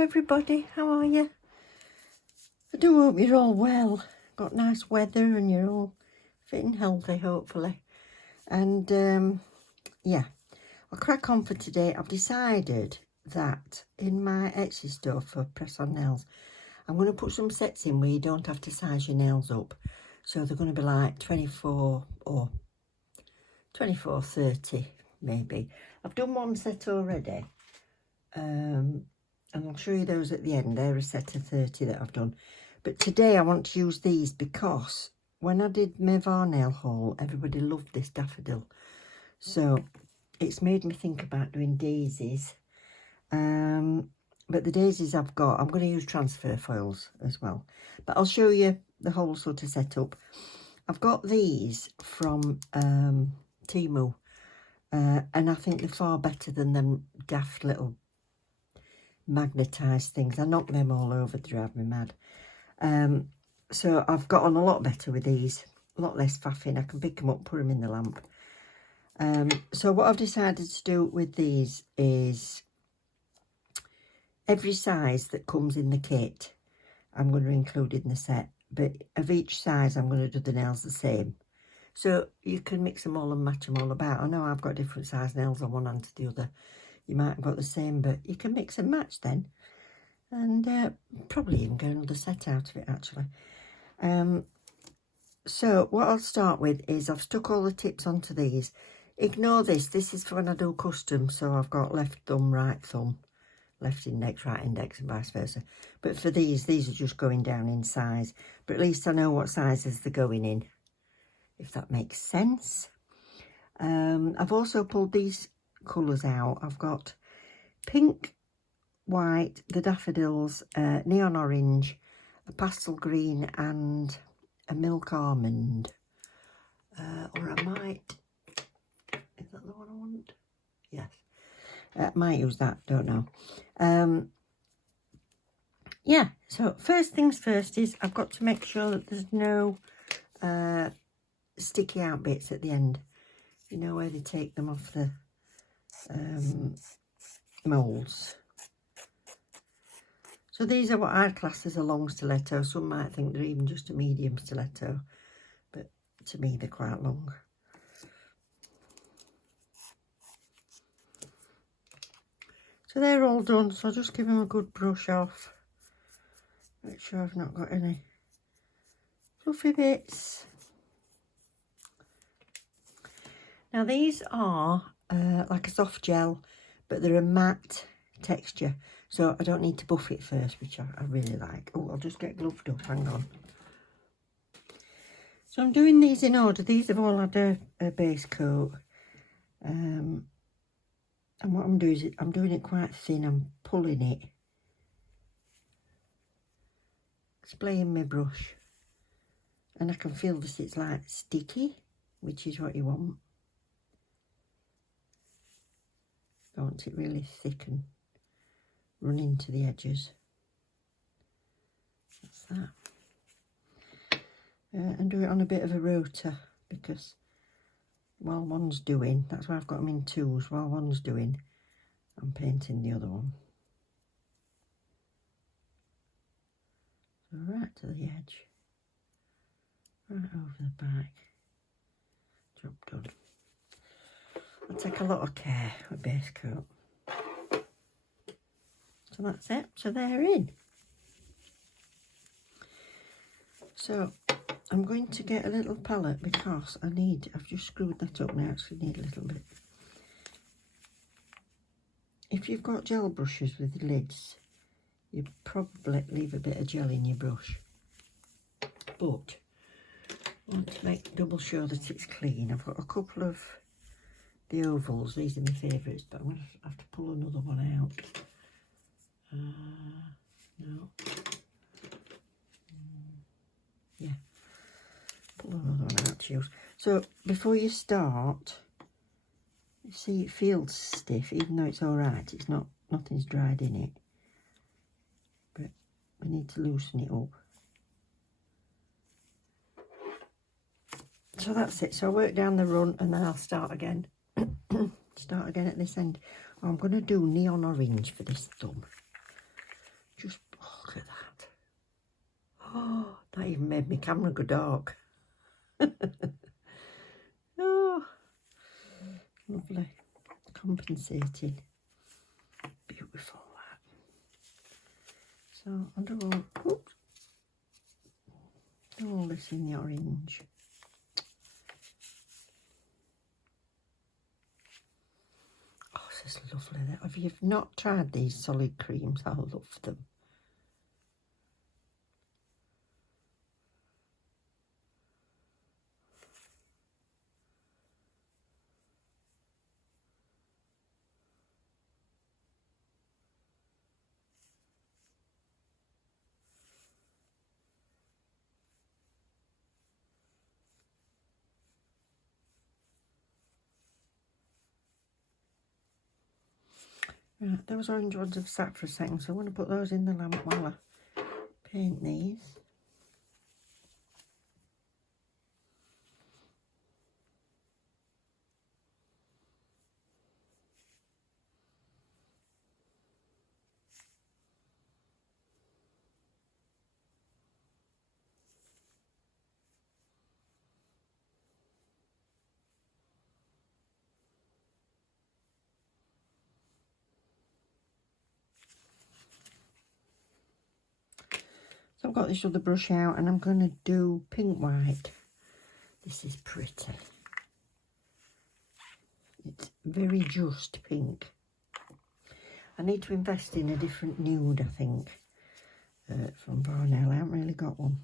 everybody, how are you? I do hope you're all well. Got nice weather and you're all fit and healthy, hopefully. And yeah, I'll crack on for today. I've decided that in my Etsy store for press-on nails, I'm going to put some sets in where you don't have to size your nails up. So they're going to be like 24 or 24, 30 maybe. I've done one set already. And I'll show you those at the end. They're a set of 30 that I've done. But today I want to use these because when I did my Varnail haul, everybody loved this daffodil. So it's made me think about doing daisies. But the daisies I've got, I'm going to use transfer foils as well. But I'll show you the whole sort of setup. I've got these from Temu. And I think they're far better than them daft little magnetised things. I knock them all over to drive me mad. So I've got on a lot better with these, a lot less faffing. I can pick them up, put them in the lamp. So what I've decided to do with these is every size that comes in the kit I'm going to include in the set, but of each size I'm going to do the nails the same. So you can mix them all and match them all about. I know I've got different size nails on one hand to the other. You might have got the same, but you can mix and match then. And probably even get another set out of it, actually. So what I'll start with is I've stuck all the tips onto these. Ignore this. This is for when I do custom. So I've got left thumb, left index, right index, and vice versa. But for these are just going down in size. But at least I know what sizes they're going in, if that makes sense. I've also pulled these colours out. I've got pink, white, the daffodils, neon orange, a pastel green and a milk almond. Or I might, is that the one I want? Yes. Might use that, don't know. Yeah, so first things first is I've got to make sure that there's no sticky out bits at the end. You know where they take them off the moulds. So these are what I'd class as a long stiletto. Some might think they're even just a medium stiletto, but to me they're quite long. So they're all done, so I'll just give them a good brush off. Make sure I've not got any fluffy bits. Now these are like a soft gel, but they're a matte texture. So I don't need to buff it first, which I really like. Oh, I'll just get gloved up, hang on. So I'm doing these in order. These have all had a base coat. And what I'm doing is I'm doing it quite thin. I'm pulling it. Splaying my brush. And I can feel that it's like sticky, which is what you want. I want it really thick and run into the edges. That's that. And do it on a bit of a rotor, because while one's doing, that's why I've got them in twos, while one's doing, I'm painting the other one. So right to the edge, right over the back, job done. I take a lot of care with base coat. So that's it, so they're in. So I'm going to get a little palette because I've just screwed that up and I actually need a little bit. If you've got gel brushes with lids, you probably leave a bit of gel in your brush. But I want to make double sure that it's clean. I've got a couple of the ovals, these are my favourites, but I'm going to have to pull another one out. No. Yeah. Pull another one out to use. So before you start, you see it feels stiff, even though it's alright, it's not, nothing's dried in it. But we need to loosen it up. So that's it. So I work down the run and then I'll start again. Start again at this end. I'm going to do neon orange for this thumb. Oh, that even made my camera go dark. Oh, lovely. Compensating. Beautiful that. So I'll do all this in the orange. Oh, this is lovely. If you've not tried these solid creams, I love them. Right, those orange ones have sat for a second, so I want to put those in the lamp while I paint these. So I've got this other brush out and I'm going to do pink white. This is pretty. It's very just pink. I need to invest in a different nude, I think, from Varnail. I haven't really got one.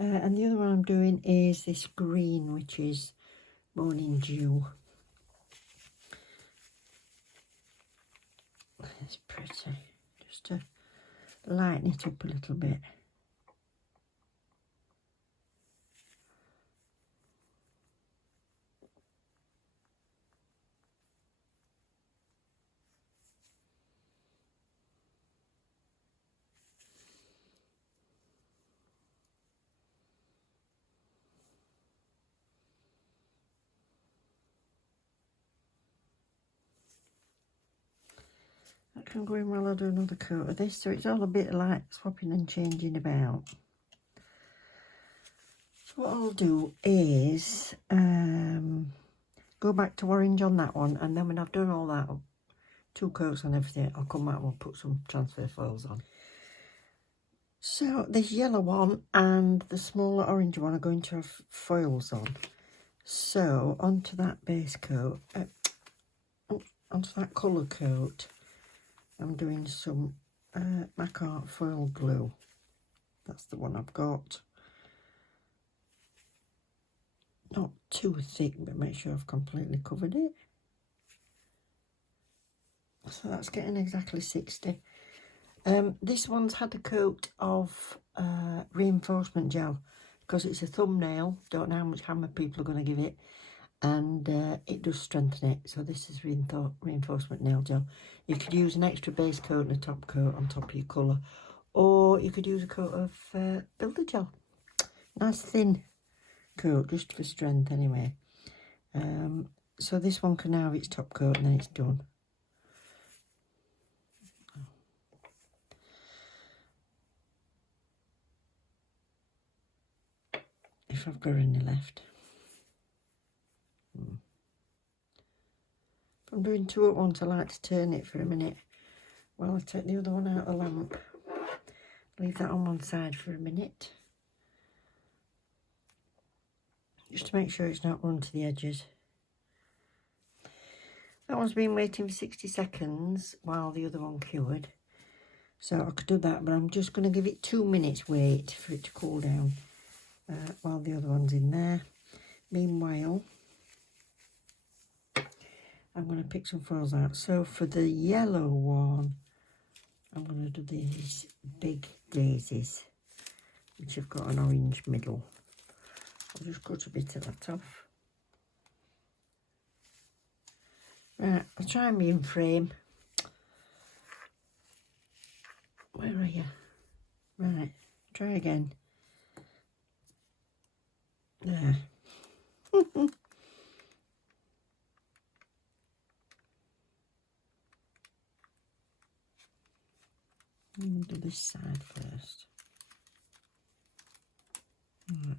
And the other one I'm doing is this green, which is Morning Dew. It's pretty. Just to lighten it up a little bit. That can go in while I do another coat of this, so it's all a bit like swapping and changing about. So what I'll do is go back to orange on that one, and then when I've done all that, 2 coats on everything, I'll come back and put some transfer foils on. So this yellow one and the smaller orange one are going to have foils on. So onto that base coat, onto that colour coat, I'm doing some MAC Art foil glue. That's the one I've got. Not too thick, but make sure I've completely covered it. So that's getting exactly 60. This one's had a coat of reinforcement gel because it's a thumbnail. Don't know how much hammer people are going to give it, and it does strengthen it. So this is reinforcement nail gel. You could use an extra base coat and a top coat on top of your colour, or you could use a coat of builder gel. Nice thin coat, just for strength anyway. So this one can now have its top coat and then it's done. If I've got any left. If I'm doing 2 at once, I like to turn it for a minute while I take the other one out of the lamp. Leave that on one side for a minute, just to make sure it's not run to the edges. That one's been waiting for 60 seconds while the other one cured. So I could do that, but I'm just going to give it 2 minutes wait for it to cool down while the other one's in there. Meanwhile, I'm going to pick some foils out. So for the yellow one, I'm going to do these big daisies, which have got an orange middle. I'll just cut a bit of that off. Right, I'll try and be in frame. Where are you? Right, try again. There. Do this side first. Right.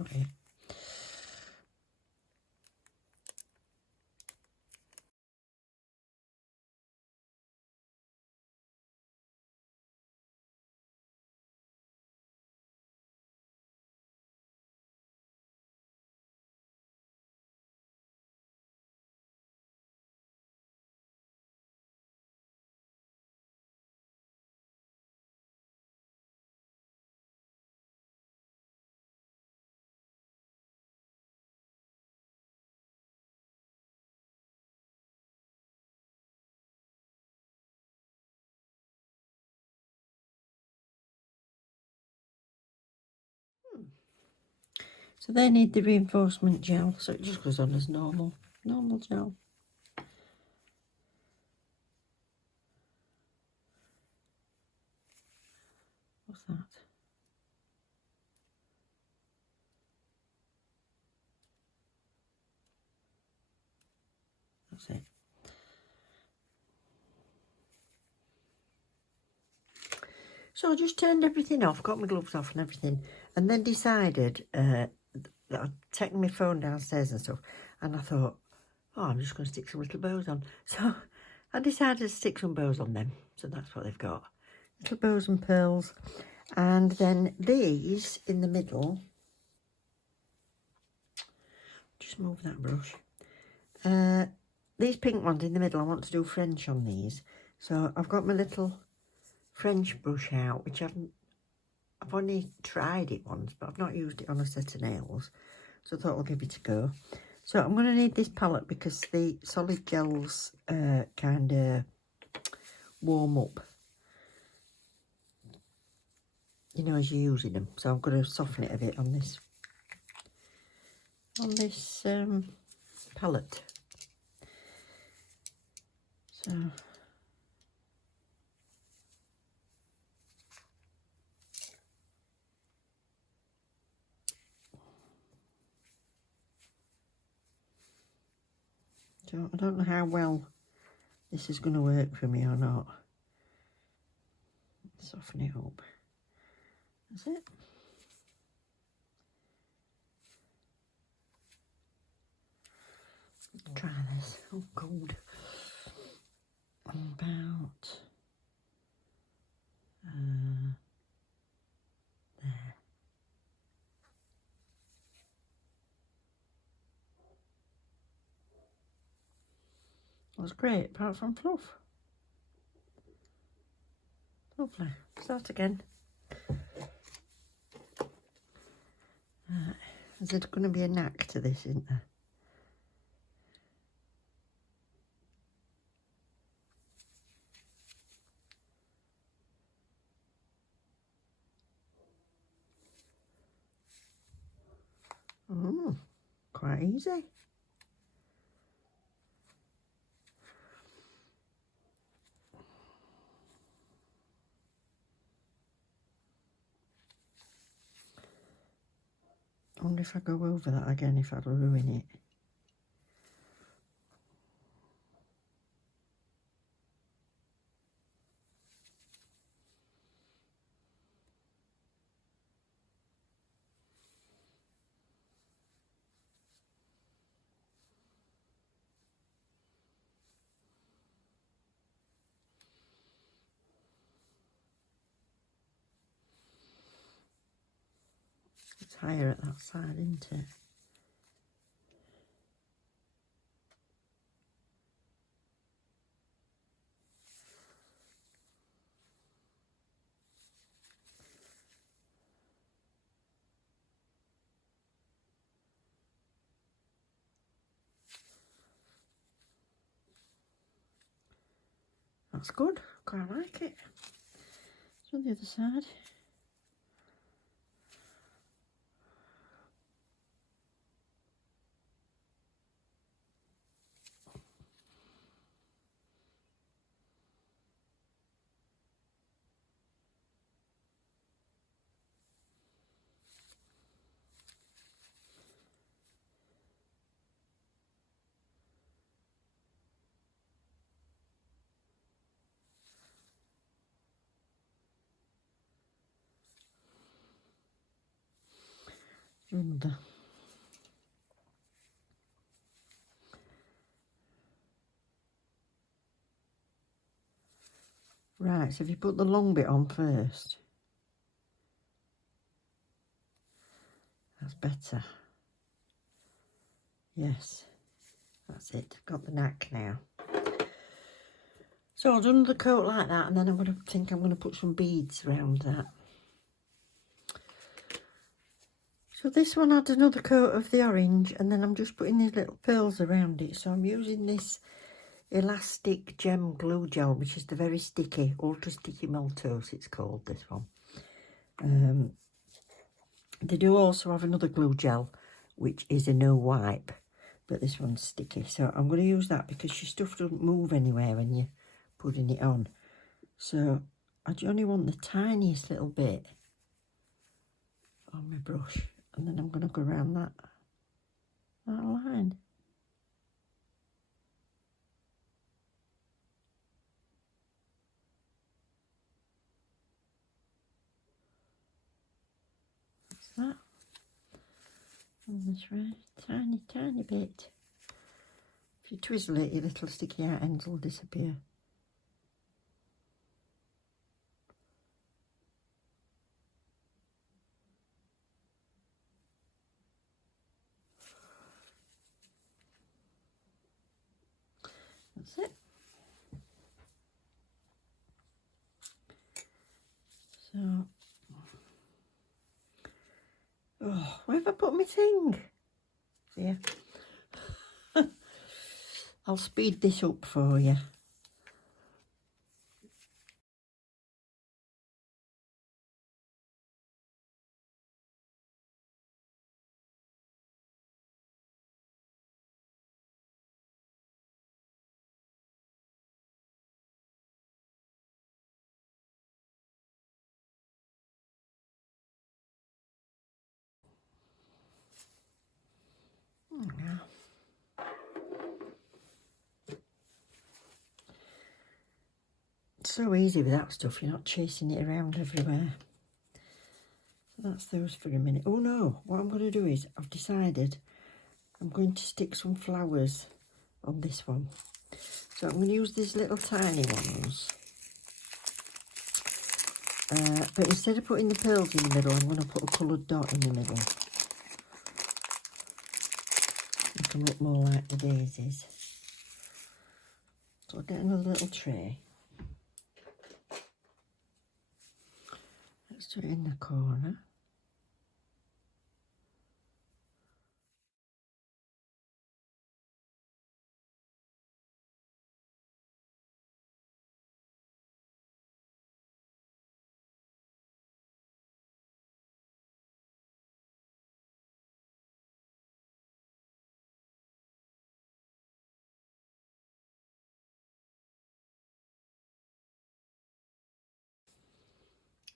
Okay. So they need the reinforcement gel, so it just goes on as normal gel. What's that? That's it. So I just turned everything off, got my gloves off and everything, and then decided that I'd taken my phone downstairs and stuff, and I thought, oh, I'm just going to stick some little bows on. So I decided to stick some bows on them. So that's what they've got. Little bows and pearls. And then these in the middle, just move that brush. These pink ones in the middle, I want to do French on these. So I've got my little French brush out, which I've only tried it once, but I've not used it on a set of nails. So I thought I'll give it a go. So I'm going to need this palette because the solid gels kind of warm up, you know, as you're using them. So I'm going to soften it a bit on this palette. So I don't know how well this is going to work for me or not. Soften it up. That's it. Try this. Oh, cold. About there. That's great, apart from fluff. Lovely. Start again. There's going to be a knack to this, isn't there? Oh, quite easy. I wonder if I go over that again, if I'll ruin it. It's higher at that side, isn't it? that's good. Quite like it. So the other side. Another. Right, so if you put the long bit on first, that's better. Yes, that's it. Got the knack now. So I've done the coat like that, and then I'm going to put some beads around that. So this one had another coat of the orange, and then I'm just putting these little pearls around it. So I'm using this elastic gem glue gel, which is the very sticky, ultra sticky Maltose, it's called, this one. They do also have another glue gel, which is a no wipe, but this one's sticky. So I'm going to use that because your stuff doesn't move anywhere when you're putting it on. So I only want the tiniest little bit on my brush, and then I'm going to go around that line. That's that. And this right, tiny bit. If you twizzle it, your little sticky out ends will disappear. That's it. So, oh, where have I put my thing? Yeah. I'll speed this up for you. Oh, it's so easy with that stuff, you're not chasing it around everywhere. So that's those for a minute. Oh no, what I'm going to do is, I've decided I'm going to stick some flowers on this one. So I'm going to use these little tiny ones. But instead of putting the pearls in the middle, I'm going to put a coloured dot in the middle. Make them look more like the daisies. So I'll get another little tray. Let's do it in the corner.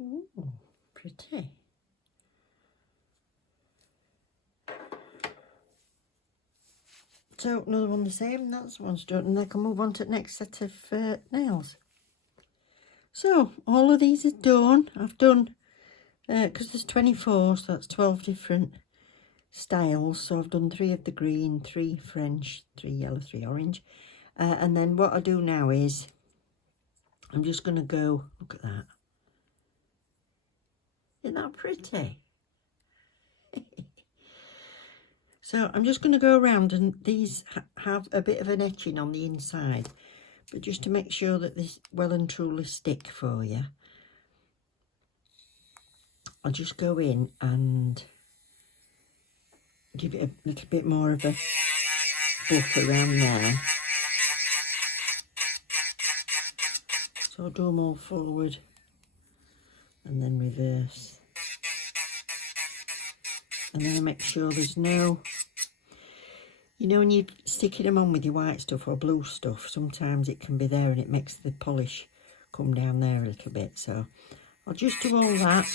Ooh, pretty. So another one the same, that's one's done, and I can move on to the next set of nails. So all of these are done. I've done, because there's 24, so that's 12 different styles. So I've done 3 of the green, 3 French, 3 yellow, 3 orange. And then what I do now is, I'm just going to go, look at that. Isn't that pretty? So I'm just going to go around, and these have a bit of an etching on the inside, but just to make sure that this well and truly stick for you, I'll just go in and give it a little bit more of a buff around there. So do them all forward and then reverse. And then I make sure there's no, you know, when you're sticking them on with your white stuff or blue stuff, sometimes it can be there and it makes the polish come down there a little bit. So I'll just do all that.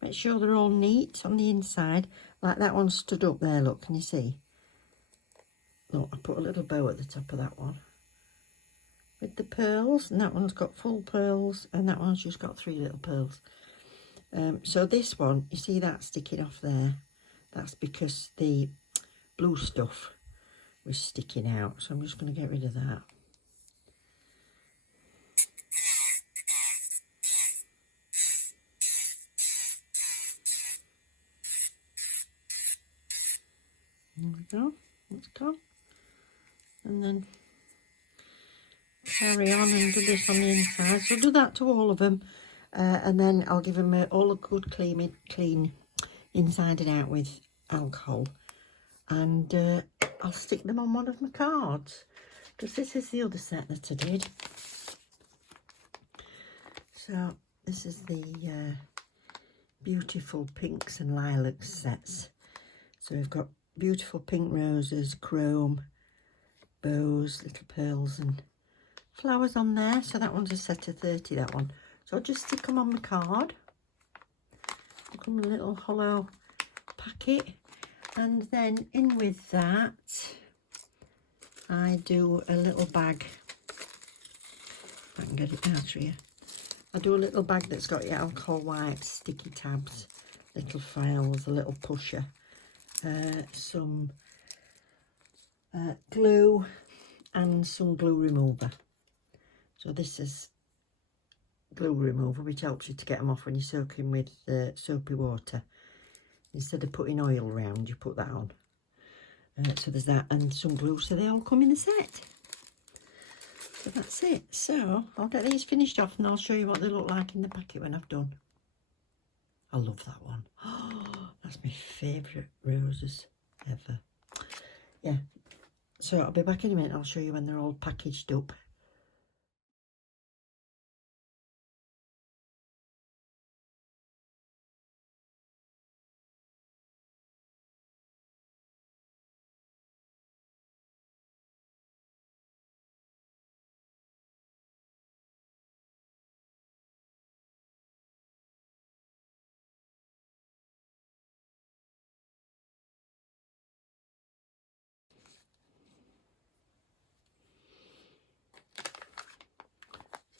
Make sure they're all neat on the inside. Like that one stood up there, look, can you see? Look, I put a little bow at the top of that one with the pearls, and that one's got full pearls, and that one's just got 3 little pearls. So this one, you see that sticking off there? That's because the blue stuff was sticking out. So I'm just going to get rid of that. There we go. That's gone. And then carry on and do this on the inside. So do that to all of them. And then I'll give them all a good clean inside and out with alcohol. And I'll stick them on one of my cards. Because this is the other set that I did. So this is the beautiful pinks and lilacs sets. So we've got beautiful pink roses, chrome, bows, little pearls and flowers on there. So that one's a set of 30, that one. So I'll just stick them on my card. They come in a little hollow packet. And then in with that, I do a little bag. If I can get it out here. I do a little bag that's got your alcohol wipes, sticky tabs, little files, a little pusher, some glue and some glue remover. So this is glue remover, which helps you to get them off when you're soaking with soapy water. Instead of putting oil around, you put that on. So there's that and some glue, so they all come in a set. So that's it. So I'll get these finished off and I'll show you what they look like in the packet when I've done. I love that one. Oh, that's my favourite roses ever. Yeah. So I'll be back in a minute. I'll show you when they're all packaged up.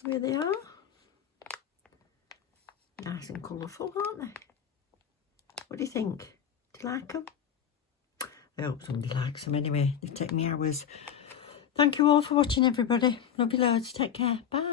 So here they are. Nice and colourful, aren't they? What do you think? Do you like them? I hope somebody likes them anyway. They've taken me hours. Thank you all for watching, everybody. Love you loads. Take care. Bye.